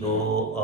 2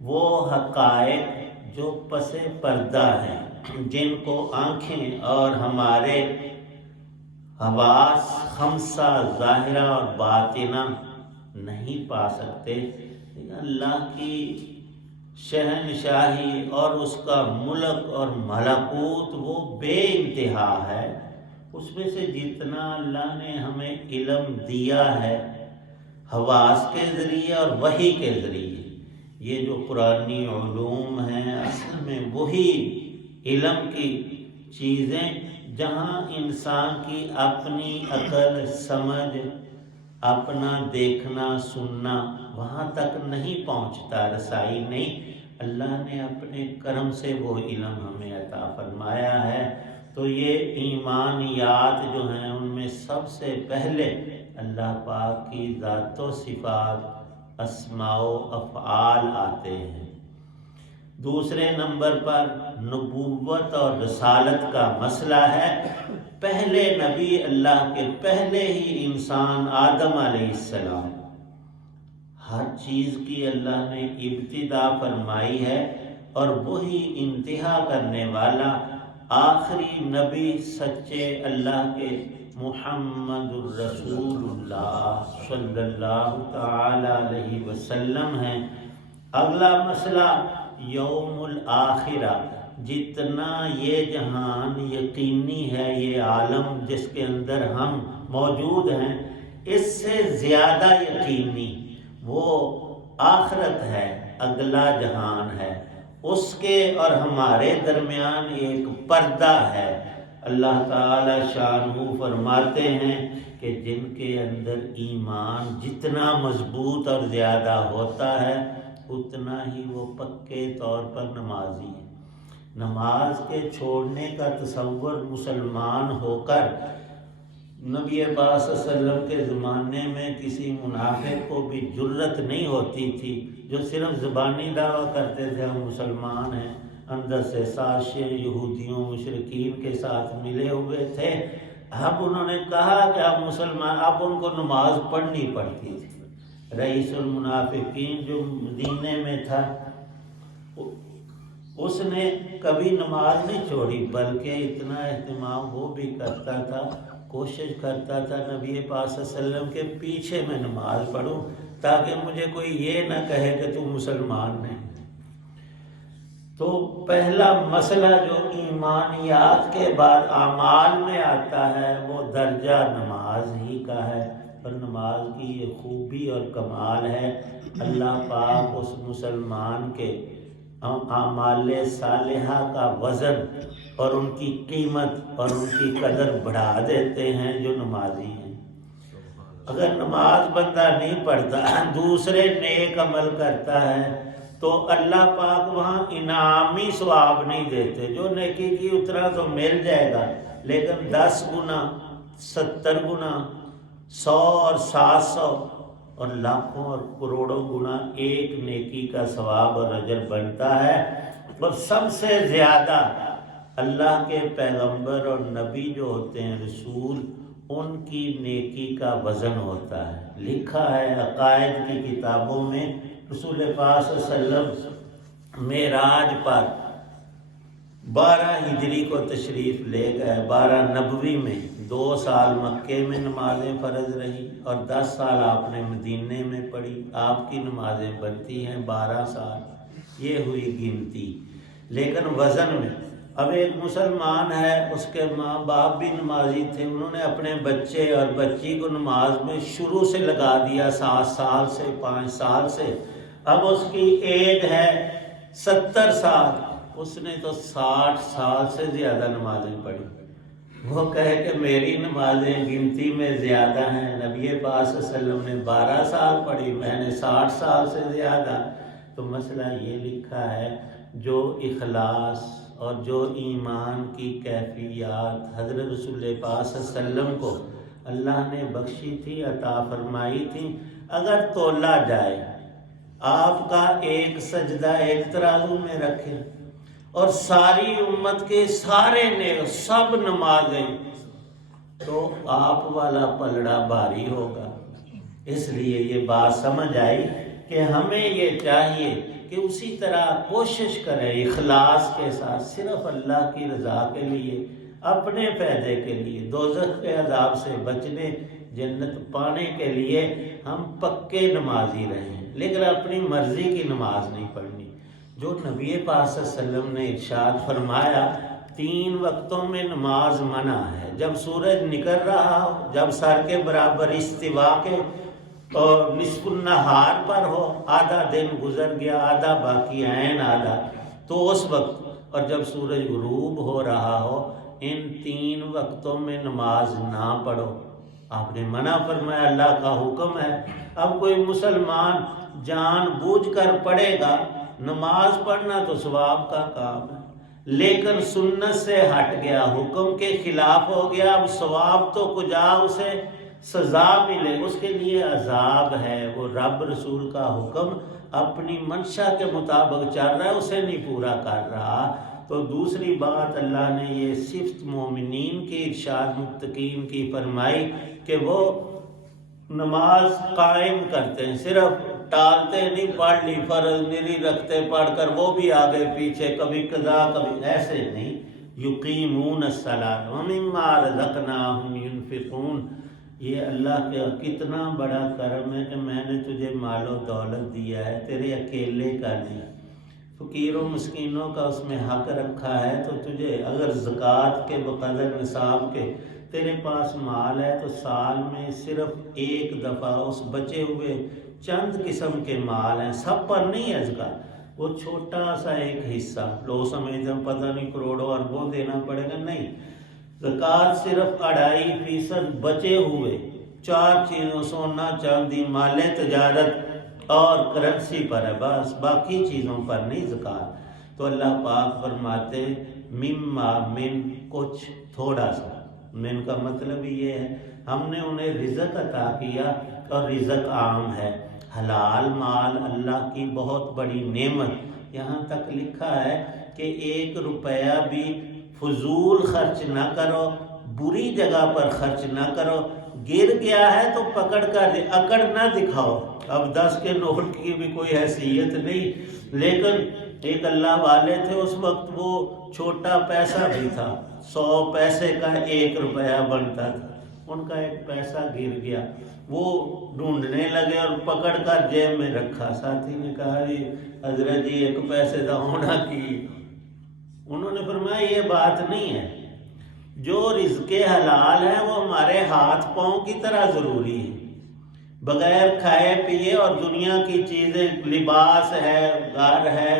وہ حقائق جو پس پردہ ہیں، جن کو آنکھیں اور ہمارے حواس خمسہ ظاہرہ اور باطنہ نہیں پا سکتے، لیکن اللہ کی شہنشاہی اور اس کا ملک اور ملکوت وہ بے انتہا ہے۔ اس میں سے جتنا اللہ نے ہمیں علم دیا ہے حواس کے ذریعے اور وحی کے ذریعے، یہ جو قرآنی علوم ہیں اصل میں وہی علم کی چیزیں جہاں انسان کی اپنی عقل سمجھ، اپنا دیکھنا سننا وہاں تک نہیں پہنچتا، رسائی نہیں، اللہ نے اپنے کرم سے وہ علم ہمیں عطا فرمایا ہے۔ تو یہ ایمانیات جو ہیں ان میں سب سے پہلے اللہ پاک کی ذات و صفات، اسماء و افعال آتے ہیں۔ دوسرے نمبر پر نبوت اور رسالت کا مسئلہ ہے۔ پہلے نبی اللہ کے پہلے ہی انسان آدم علیہ السلام، ہر چیز کی اللہ نے ابتدا فرمائی ہے، اور وہی انتہا کرنے والا آخری نبی سچے اللہ کے محمد الرسول اللہ صلی اللہ تعالی علیہ وسلم ہیں۔ اگلا مسئلہ یوم الآخرہ، جتنا یہ جہان یقینی ہے، یہ عالم جس کے اندر ہم موجود ہیں، اس سے زیادہ یقینی وہ آخرت ہے، اگلا جہان ہے، اس کے اور ہمارے درمیان ایک پردہ ہے۔ اللہ تعالی شانہ فرماتے ہیں کہ جن کے اندر ایمان جتنا مضبوط اور زیادہ ہوتا ہے اتنا ہی وہ پکے طور پر نمازی ہے۔ نماز کے چھوڑنے کا تصور مسلمان ہو کر نبی پاک صلی اللہ علیہ وسلم کے زمانے میں کسی منافق کو بھی جرت نہیں ہوتی تھی، جو صرف زبانی دعویٰ کرتے تھے ہم مسلمان ہیں، اندر سے سازشیں یہودیوں مشرکین کے ساتھ ملے ہوئے تھے۔ اب انہوں نے کہا کہ اب مسلمان، اب ان کو نماز پڑھنی پڑتی تھی۔ رئیس المنافقین جو مدینے میں تھا اس نے کبھی نماز نہیں چھوڑی، بلکہ اتنا اہتمام وہ بھی کرتا تھا، کوشش کرتا تھا نبی پاک صلی اللہ علیہ وسلم کے پیچھے میں نماز پڑھوں تاکہ مجھے کوئی یہ نہ کہے کہ تو مسلمان نہیں۔ تو پہلا مسئلہ جو ایمانیات کے بعد اعمال میں آتا ہے وہ درجہ نماز ہی کا ہے، اور نماز کی یہ خوبی اور کمال ہے، اللہ پاک اس مسلمان کے اعمال صالحہ کا وزن اور ان کی قیمت اور ان کی قدر بڑھا دیتے ہیں جو نمازی ہیں۔ اگر نماز بندہ نہیں پڑھتا، دوسرے نیک عمل کرتا ہے تو اللہ پاک وہاں انعامی ثواب نہیں دیتے، جو نیکی کی اتنا تو مل جائے گا، لیکن 10 گنا 70 گنا 100 اور 700 اور لاکھوں اور کروڑوں گنا ایک نیکی کا ثواب اور اجر بنتا ہے۔ اور سب سے زیادہ اللہ کے پیغمبر اور نبی جو ہوتے ہیں رسول، ان کی نیکی کا وزن ہوتا ہے۔ لکھا ہے عقائد کی کتابوں میں، رسول پاک صلی اللہ علیہ وسلم معراج پر 12 ہجری کو تشریف لے گئے، 12 نبوی میں 2 سال مکے میں نمازیں فرض رہی اور 10 سال آپ نے مدینے میں پڑھی، آپ کی نمازیں بنتی ہیں 12 سال، یہ ہوئی گنتی۔ لیکن وزن میں اب ایک مسلمان ہے، اس کے ماں باپ بھی نمازی تھے، انہوں نے اپنے بچے اور بچی کو نماز میں شروع سے لگا دیا، 7 سال سے 5 سال سے، اب اس کی ایج ہے 70 سال، اس نے تو 60 سال سے زیادہ نمازیں پڑھی۔ وہ کہے کہ میری نمازیں گنتی میں زیادہ ہیں، نبی پاک صلی اللہ علیہ وسلم نے 12 سال پڑھی، میں نے 60 سال سے زیادہ۔ تو مسئلہ یہ لکھا ہے، جو اخلاص اور جو ایمان کی کیفیات حضرت رسول پاک صلی اللہ علیہ وسلم کو اللہ نے بخشی تھی، عطا فرمائی تھی، اگر تولا جائے، آپ کا ایک سجدہ ایک ترازو میں رکھے اور ساری امت کے سارے نیک سب نمازیں، تو آپ والا پلڑا بھاری ہوگا۔ اس لیے یہ بات سمجھ آئی کہ ہمیں یہ چاہیے کہ اسی طرح کوشش کریں اخلاص کے ساتھ صرف اللہ کی رضا کے لیے، اپنے فائدے کے لیے، دوزخ کے عذاب سے بچنے، جنت پانے کے لیے ہم پکے نمازی رہیں، لیکن اپنی مرضی کی نماز نہیں پڑھنی۔ جو نبی پاک صلی اللہ علیہ وسلم نے ارشاد فرمایا 3 وقتوں میں نماز منع ہے، جب سورج نکل رہا ہو، جب سر کے برابر استوا کے اور نصف النہار پر ہو، آدھا دن گزر گیا، آدھا باقی عین آدھا، تو اس وقت، اور جب سورج غروب ہو رہا ہو، ان 3 وقتوں میں نماز نہ پڑھو۔ آپ نے منع فرمایا، اللہ کا حکم ہے۔ اب کوئی مسلمان جان بوجھ کر پڑھے گا، نماز پڑھنا تو ثواب کا کام ہے، لیکن سنت سے ہٹ گیا، حکم کے خلاف ہو گیا، اب ثواب تو کجا اسے سزا ملے، اس کے لیے عذاب ہے۔ وہ رب رسول کا حکم اپنی منشا کے مطابق چل رہا ہے، اسے نہیں پورا کر رہا۔ تو دوسری بات اللہ نے یہ صفت مومنین کی ارشاد متقین کی فرمائی کہ وہ نماز قائم کرتے ہیں، صرف ٹالتے نہیں، پڑھ لی فرض نہیں رکھتے پڑھ کر وہ بھی آگے پیچھے، کبھی قضا کبھی، ایسے نہیں۔ یقیمون الصلاۃ ومما رزقناہم ينفقون۔ یہ اللہ کا کتنا بڑا کرم ہے کہ میں نے تجھے مال و دولت دیا ہے، تیرے اکیلے کا نہیں، فقیروں مسکینوں کا اس میں حق رکھا ہے، تو تجھے اگر زکوٰۃ کے بقدر نصاب کے تیرے پاس مال ہے تو سال میں صرف ایک دفعہ اس بچے ہوئے چند قسم کے مال ہیں، سب پر نہیں ہے زکوٰۃ، وہ چھوٹا سا ایک حصہ، لوگ سمجھتے ہیں پتہ نہیں کروڑوں اربوں دینا پڑے گا، نہیں، زکوٰۃ صرف 2.5% بچے ہوئے 4 چیزوں، سونا چاندی، مال تجارت اور کرنسی پر ہے، بس باقی چیزوں پر نہیں زکوٰۃ۔ تو اللہ پاک فرماتے مما، من کچھ تھوڑا سا، من کا مطلب یہ ہے ہم نے انہیں رزق عطا کیا، اور رزق عام ہے، حلال مال اللہ کی بہت بڑی نعمت۔ یہاں تک لکھا ہے کہ 1 روپیہ بھی فضول خرچ نہ کرو، بری جگہ پر خرچ نہ کرو، گر گیا ہے تو پکڑ کر اکڑ نہ دکھاؤ۔ اب 10 کے نوٹ کی بھی کوئی حیثیت نہیں، لیکن ایک اللہ والے تھے اس وقت، وہ چھوٹا پیسہ بھی تھا، 100 پیسے کا 1 روپیہ بنتا تھا، ان کا 1 پیسہ گر گیا، وہ ڈھونڈنے لگے اور پکڑ کر جیب میں رکھا۔ ساتھی نے کہا جی حضرت جی 1 پیسے کا ہونا کی، انہوں نے فرمایا یہ بات نہیں ہے، جو رزق حلال ہے وہ ہمارے ہاتھ پاؤں کی طرح ضروری ہے، بغیر کھائے پیے اور دنیا کی چیزیں، لباس ہے، گھر ہے،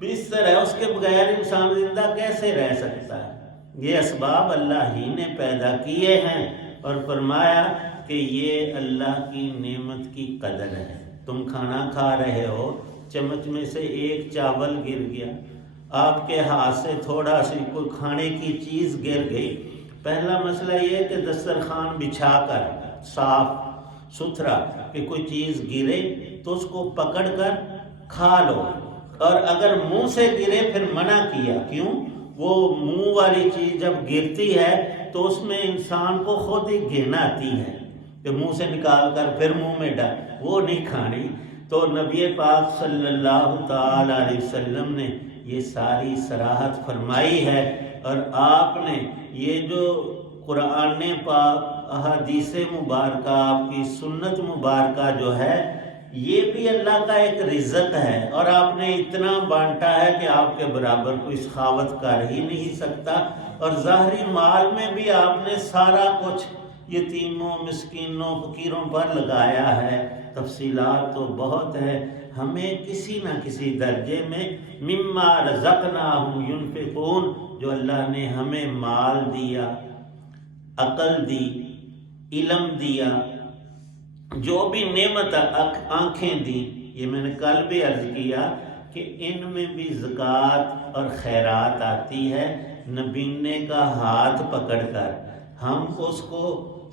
بستر ہے، اس کے بغیر انسان زندہ کیسے رہ سکتا ہے؟ یہ اسباب اللہ ہی نے پیدا کیے ہیں، اور فرمایا کہ یہ اللہ کی نعمت کی قدر ہے۔ تم کھانا کھا رہے ہو، چمچ میں سے 1 چاول گر گیا، آپ کے ہاتھ سے تھوڑا سی کوئی کھانے کی چیز گر گئی، پہلا مسئلہ یہ کہ دسترخوان بچھا کر صاف ستھرا کہ کوئی چیز گرے تو اس کو پکڑ کر کھا لو، اور اگر منہ سے گرے پھر منع کیا، کیوں؟ وہ منہ والی چیز جب گرتی ہے تو اس میں انسان کو خود ہی گھن آتی ہے کہ منہ سے نکال کر پھر منہ میں ڈال، وہ نہیں کھانی۔ تو نبی پاک صلی اللہ تعالی علیہ وسلم نے یہ ساری صراحت فرمائی ہے، اور آپ نے یہ جو قرآن پاک، احادیث مبارکہ، آپ کی سنت مبارکہ جو ہے، یہ بھی اللہ کا ایک رزق ہے، اور آپ نے اتنا بانٹا ہے کہ آپ کے برابر کوئی سخاوت کر ہی نہیں سکتا، اور ظاہری مال میں بھی آپ نے سارا کچھ یتیموں، مسکینوں، فقیروں پر لگایا ہے۔ تفصیلات تو بہت ہے، ہمیں کسی نہ کسی درجے میں مما رزقناہم ینفقون، جو اللہ نے ہمیں مال دیا، عقل دی، علم دیا، جو بھی نعمت، آنکھیں دی، یہ میں نے کل بھی عرض کیا کہ ان میں بھی زکوٰۃ اور خیرات آتی ہے۔ نبینے کا ہاتھ پکڑ کر ہم اس کو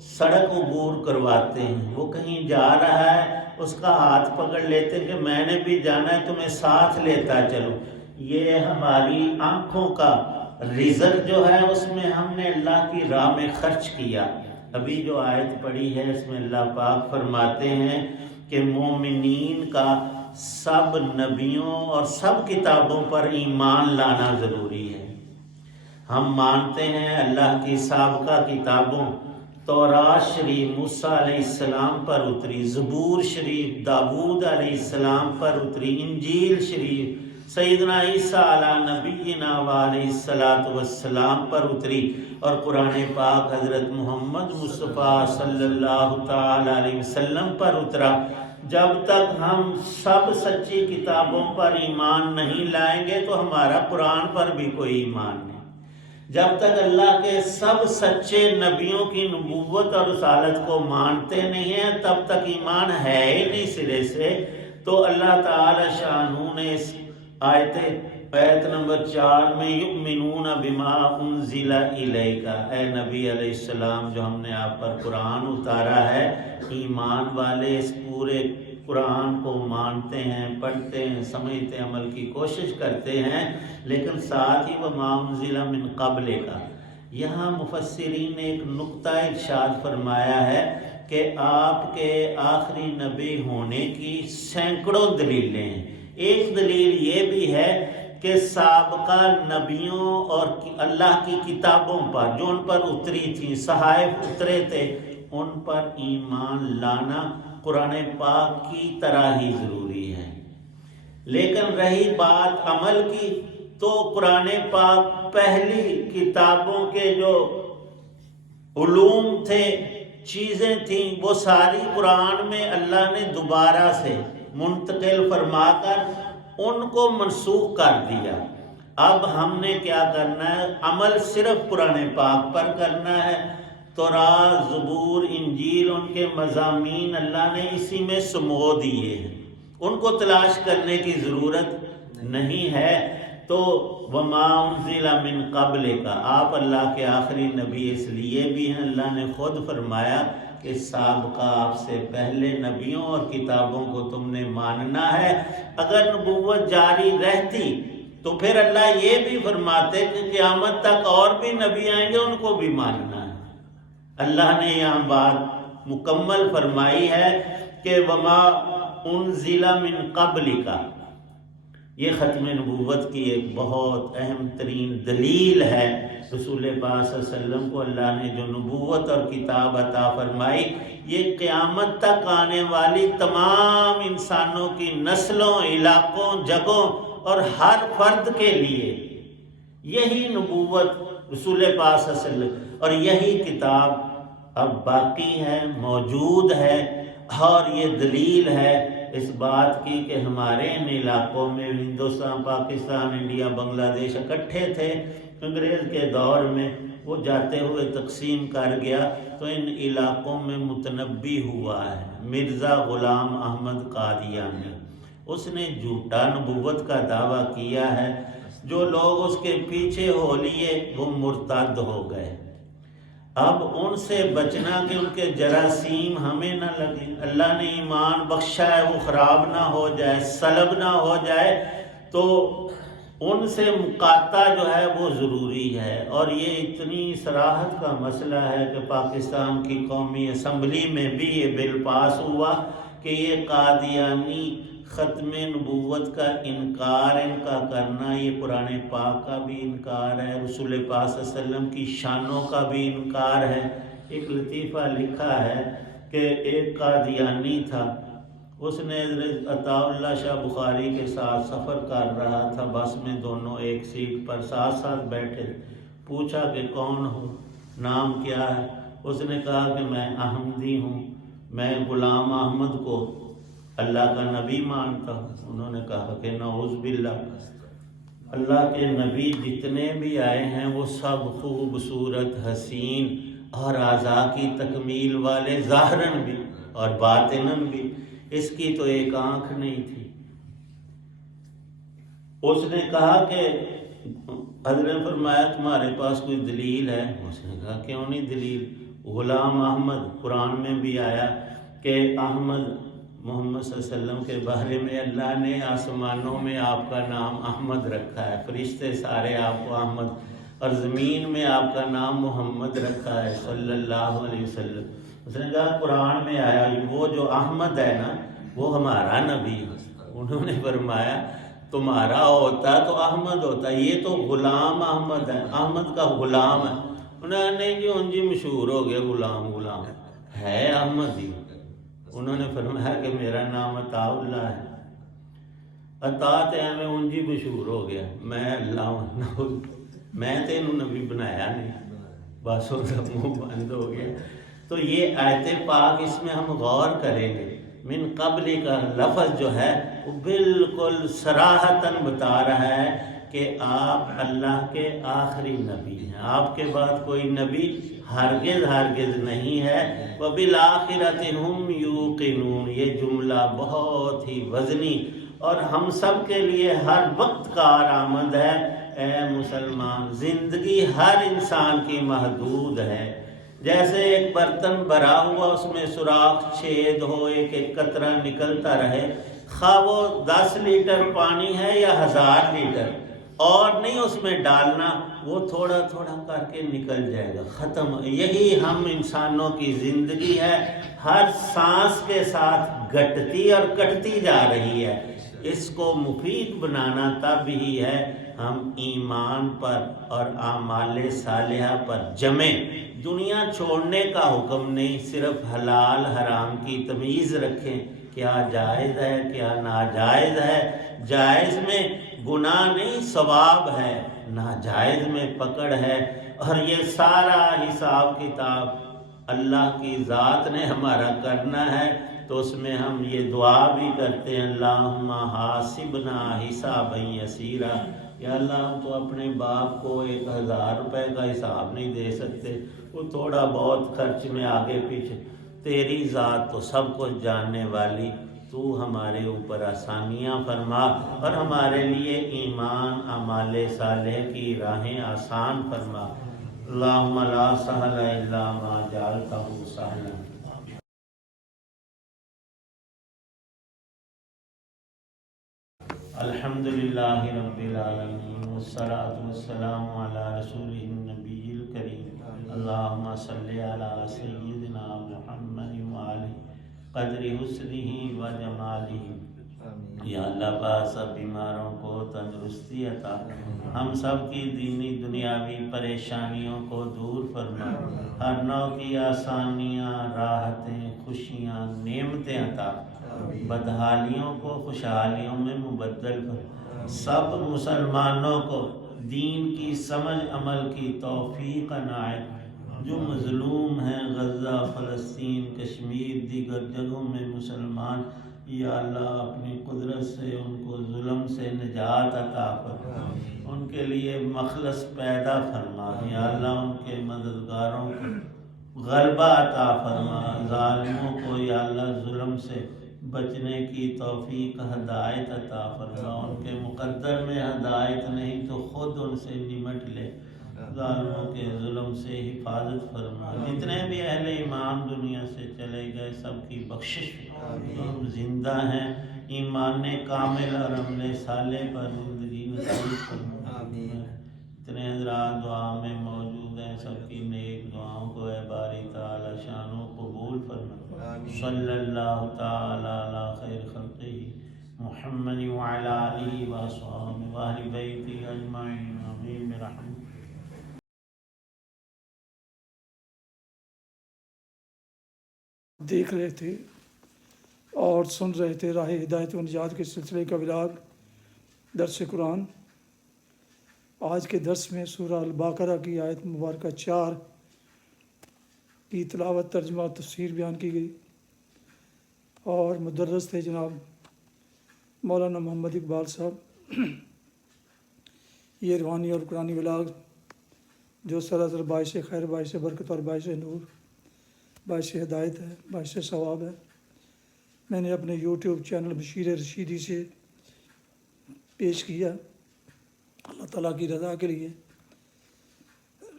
سڑک عبور کرواتے ہیں، وہ کہیں جا رہا ہے، اس کا ہاتھ پکڑ لیتے ہیں کہ میں نے بھی جانا ہے، تمہیں ساتھ لیتا چلو۔ یہ ہماری آنکھوں کا رزق جو ہے، اس میں ہم نے اللہ کی راہ میں خرچ کیا۔ ابھی جو آیت پڑھی ہے اس میں اللہ پاک فرماتے ہیں کہ مومنین کا سب نبیوں اور سب کتابوں پر ایمان لانا ضروری ہے۔ ہم مانتے ہیں اللہ کی سابقہ کتابوں، تورات شریف موسیٰ علیہ السلام پر اتری، زبور شریف داود علیہ السلام پر اتری، انجیل شریف سیدنا عیسیٰ علیہ نبینا علیہ السلام پر اتری، اور قرآن پاک حضرت محمد مصطفیٰ صلی اللہ تعالی علیہ وسلم پر اترا۔ جب تک ہم سب سچی کتابوں پر ایمان نہیں لائیں گے تو ہمارا قرآن پر بھی کوئی ایمان نہیں۔ جب تک اللہ کے سب سچے نبیوں کی نبوت اور رسالت کو مانتے نہیں ہیں تب تک ایمان ہے ہی نہیں سرے سے۔ تو اللہ تعالی شانہ نے اس آیت نمبر 4 میں یؤمنون بما انزل الیک، اے نبی علیہ السلام جو ہم نے آپ پر قرآن اتارا ہے، ایمان والے اس پورے قرآن کو مانتے ہیں، پڑھتے ہیں، سمجھتے ہیں، عمل کی کوشش کرتے ہیں، لیکن ساتھ ہی وما انزل من قبلک، یہاں مفسرین نے ایک نقطہ ارشاد فرمایا ہے کہ آپ کے آخری نبی ہونے کی سینکڑوں دلیلیں ہیں۔ ایک دلیل یہ بھی ہے کہ سابقہ نبیوں اور اللہ کی کتابوں پر جو ان پر اتری تھیں، صحائف اترے تھے، ان پر ایمان لانا قرآن پاک کی طرح ہی ضروری ہے۔ لیکن رہی بات عمل کی تو قرآن پاک پہلی کتابوں کے جو علوم تھے، چیزیں تھیں، وہ ساری قرآن میں اللہ نے دوبارہ سے منتقل فرما کر ان کو منسوخ کر دیا۔ اب ہم نے کیا کرنا ہے؟ عمل صرف قرآن پاک پر کرنا ہے۔ تورات، زبور، انجیل، ان کے مضامین اللہ نے اسی میں سمو دیے ہیں، ان کو تلاش کرنے کی ضرورت نہیں ہے۔ تو وما انزل من قبلک، آپ اللہ کے آخری نبی اس لیے بھی ہیں، اللہ نے خود فرمایا کہ سابقہ آپ سے پہلے نبیوں اور کتابوں کو تم نے ماننا ہے۔ اگر نبوت جاری رہتی تو پھر اللہ یہ بھی فرماتے کہ قیامت تک اور بھی نبی آئیں گے، ان کو بھی ماننا ہے۔ اللہ نے یہاں بات مکمل فرمائی ہے کہ وما انزل من قبلک، یہ ختم نبوت کی ایک بہت اہم ترین دلیل ہے۔ رسول پاک صلی اللہ علیہ وسلم کو اللہ نے جو نبوت اور کتاب عطا فرمائی، یہ قیامت تک آنے والی تمام انسانوں کی نسلوں، علاقوں، جگہوں اور ہر فرد کے لیے یہی نبوت رسول پاک صلی اللہ علیہ وسلم اور یہی کتاب اب باقی ہے، موجود ہے، اور یہ دلیل ہے اس بات کی کہ ہمارے ان علاقوں میں ہندوستان، پاکستان، انڈیا، بنگلہ دیش اکٹھے تھے انگریز کے دور میں، وہ جاتے ہوئے تقسیم کر گیا تو ان علاقوں میں متنبی ہوا ہے مرزا غلام احمد قادیانی۔ اس نے جھوٹا نبوت کا دعویٰ کیا ہے، جو لوگ اس کے پیچھے ہو لیے وہ مرتد ہو گئے۔ اب ان سے بچنا کہ ان کے جراثیم ہمیں نہ لگے، اللہ نے ایمان بخشا ہے وہ خراب نہ ہو جائے، سلب نہ ہو جائے، تو ان سے مقاطع جو ہے وہ ضروری ہے۔ اور یہ اتنی صراحت کا مسئلہ ہے کہ پاکستان کی قومی اسمبلی میں بھی یہ بل پاس ہوا کہ یہ قادیانی ختم نبوت کا انکار ان کا کرنا، یہ قرآن پاک کا بھی انکار ہے، رسول پاک صلی اللہ علیہ وسلم کی شانوں کا بھی انکار ہے۔ ایک لطیفہ لکھا ہے کہ ایک قادیانی تھا، اس نے حضرت عطا اللہ شاہ بخاری کے ساتھ سفر کر رہا تھا، بس میں دونوں ایک سیٹ پر ساتھ ساتھ بیٹھے، پوچھا کہ کون ہوں، نام کیا ہے؟ اس نے کہا کہ میں احمدی ہوں، میں غلام احمد کو اللہ کا نبی مانتا ہوں۔ انہوں نے کہا کہ نعوذ باللہ، اللہ کے نبی جتنے بھی آئے ہیں وہ سب خوبصورت، حسین اور اعضاء کی تکمیل والے، ظاہراً بھی اور باطناً بھی، اس کی تو ایک آنکھ نہیں تھی۔ اس نے کہا کہ حضرت نے فرمایا تمہارے پاس کوئی دلیل ہے؟ اس نے کہا کیوں نہیں دلیل؟ غلام احمد، قرآن میں بھی آیا کہ احمد محمد صلی اللہ علیہ وسلم کے بارے میں اللہ نے آسمانوں میں آپ کا نام احمد رکھا ہے، فرشتے سارے آپ کو احمد، اور زمین میں آپ کا نام محمد رکھا ہے صلی اللہ علیہ وسلم۔ اس نے کہا قرآن میں آیا وہ جو احمد ہے نا وہ ہمارا نبی ہے۔ انہوں نے فرمایا تمہارا ہوتا تو احمد ہوتا، یہ تو غلام احمد ہے، احمد کا غلام ہے۔ انہوں نے جی مشہور ہو گیا غلام ہے احمد ہی۔ انہوں نے فرمایا کہ میرا نام عطا اللہ ہے، عطا تے میں انجی مشہور ہو گیا، میں اللہ میں تینوں نبی بنایا نہیں، بس اس کا منہ بند ہو گیا۔ تو یہ آیت پاک اس میں ہم غور کریں گے، من قبل کا لفظ جو ہے وہ بالکل صراحتاً بتا رہا ہے کہ آپ اللہ کے آخری نبی ہیں، آپ کے بعد کوئی نبی ہرگز نہیں ہے۔ وَبِالْآخِرَةِ هُمْ يُوقِنُونَ، یہ جملہ بہت ہی وزنی اور ہم سب کے لیے ہر وقت کارآمد ہے۔ اے مسلمان، زندگی ہر انسان کی محدود ہے۔ جیسے ایک برتن بھرا ہوا، اس میں سوراخ چھید ہو، ایک ایک قطرہ نکلتا رہے، خواہ وہ 10 لیٹر پانی ہے یا 1000 لیٹر، اور نہیں اس میں ڈالنا، وہ تھوڑا تھوڑا کر کے نکل جائے گا، ختم۔ یہی ہم انسانوں کی زندگی ہے، ہر سانس کے ساتھ گھٹتی اور کٹتی جا رہی ہے۔ اس کو مفید بنانا تب ہی ہے ہم ایمان پر اور اعمال صالحہ پر جمیں۔ دنیا چھوڑنے کا حکم نہیں، صرف حلال حرام کی تمیز رکھیں، کیا جائز ہے کیا ناجائز ہے۔ جائز میں گناہ نہیں ثواب ہے، ناجائز میں پکڑ ہے۔ اور یہ سارا حساب کتاب اللہ کی ذات نے ہمارا کرنا ہے، تو اس میں ہم یہ دعا بھی کرتے ہیں، اللہم حاسبنا حسابا یسیرا، یا اللہ ہم تو اپنے باپ کو 1000 روپے کا حساب نہیں دے سکتے، وہ تھوڑا بہت خرچ میں آگے پیچھے، تیری ذات تو سب کچھ جاننے والی، تو ہمارے اوپر آسانیاں فرما اور ہمارے لیے ایمان اعمال صالح کی راہیں آسان فرما۔ اللہم لا سہل الا ما جعلتہ سہلا۔ الحمدللہ رب العالمین والصلاة والسلام علی رسولہ النبی الکریم، اللہم صلی علی سیدنا محمد وعلی قدر حسنہ و جمالہ۔ یا اللہ پاک سب بیماروں کو تندرستی عطا، ہم سب کی دینی دنیاوی پریشانیوں کو دور فرما، ہر نوع کی آسانیاں، راحتیں، خوشیاں، نعمتیں عطا، بدحالیوں کو خوشحالیوں میں مبدل فرما، سب مسلمانوں کو دین کی سمجھ عمل کی توفیق عنایت، جو مظلوم ہیں غزہ، فلسطین، کشمیر، دیگر جگہوں میں مسلمان، یا اللہ اپنی قدرت سے ان کو ظلم سے نجات عطا فرما، ان کے لیے مخلص پیدا فرما، یا اللہ ان کے مددگاروں کو غلبہ عطا فرما، ظالموں کو یا اللہ ظلم سے بچنے کی توفیق ہدایت عطا فرما، ان کے مقدر میں ہدایت نہیں تو خود ان سے نمٹ لے، ظالموں کے ظلم سے حفاظت فرما، جتنے بھی اہل ایمان دنیا سے چلے گئے سب کی بخشش، ہم زندہ ہیں ایمان کامل اور عمل صالح پر زندگی نصیب فرما۔ اتنے حضرات دعا میں موجود ہیں، سب کی نیک دعاؤں کو اے باری تعالی شانوں قبول فرما۔ صلی اللہ تعالی علی خیر خلقہ محمد وعلی آلہ وصحبہ واہل بیتہ اجمعین، آمین برحمتہ۔ دیکھ رہے تھے اور سن رہے تھے راہ ہدایت و نجات کے سلسلے کا ولاگ درس قرآن۔ آج کے درس میں سورہ البقرہ کی آیت مبارکہ 4 کی تلاوت، ترجمہ اور تفسیر بیان کی گئی، اور مدرس تھے جناب مولانا محمد اقبال صاحب۔ یہ روحانی اور قرآنی ولاگ جو سراسر باعث خیر، باعث برکت اور باعث نور، باعث ہدایت ہے، باعث ثواب ہے، میں نے اپنے یوٹیوب چینل بشیر رشیدی سے پیش کیا اللہ تعالیٰ کی رضا کے لیے۔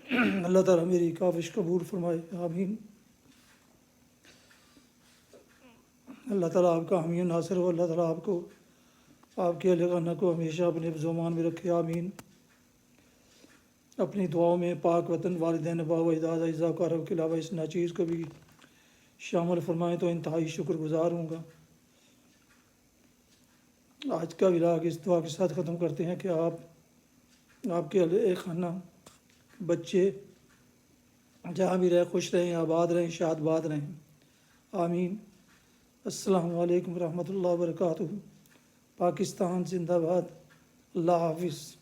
اللہ تعالیٰ میری کاوش قبول فرمائے، آمین۔ اللہ تعالیٰ آپ کا حامی و ناصر ہو، اللہ تعالیٰ آپ کو، آپ کے اہل خانہ کو ہمیشہ اپنے زمان میں رکھے، آمین۔ اپنی دعاؤں میں پاک وطن، والدین، ابا و اجداد، اعزاء و اقارب کے علاوہ اس ناچیز کو بھی شامل فرمائیں تو انتہائی شکر گزار ہوں گا۔ آج کا ولاگ اس دعا کے ساتھ ختم کرتے ہیں کہ آپ کے اہل خانہ بچے جہاں بھی رہیں خوش رہیں، آباد رہیں، شاد باد رہیں، آمین۔ السلام علیکم ورحمۃ اللہ وبرکاتہ۔ پاکستان زندہ باد۔ اللہ حافظ۔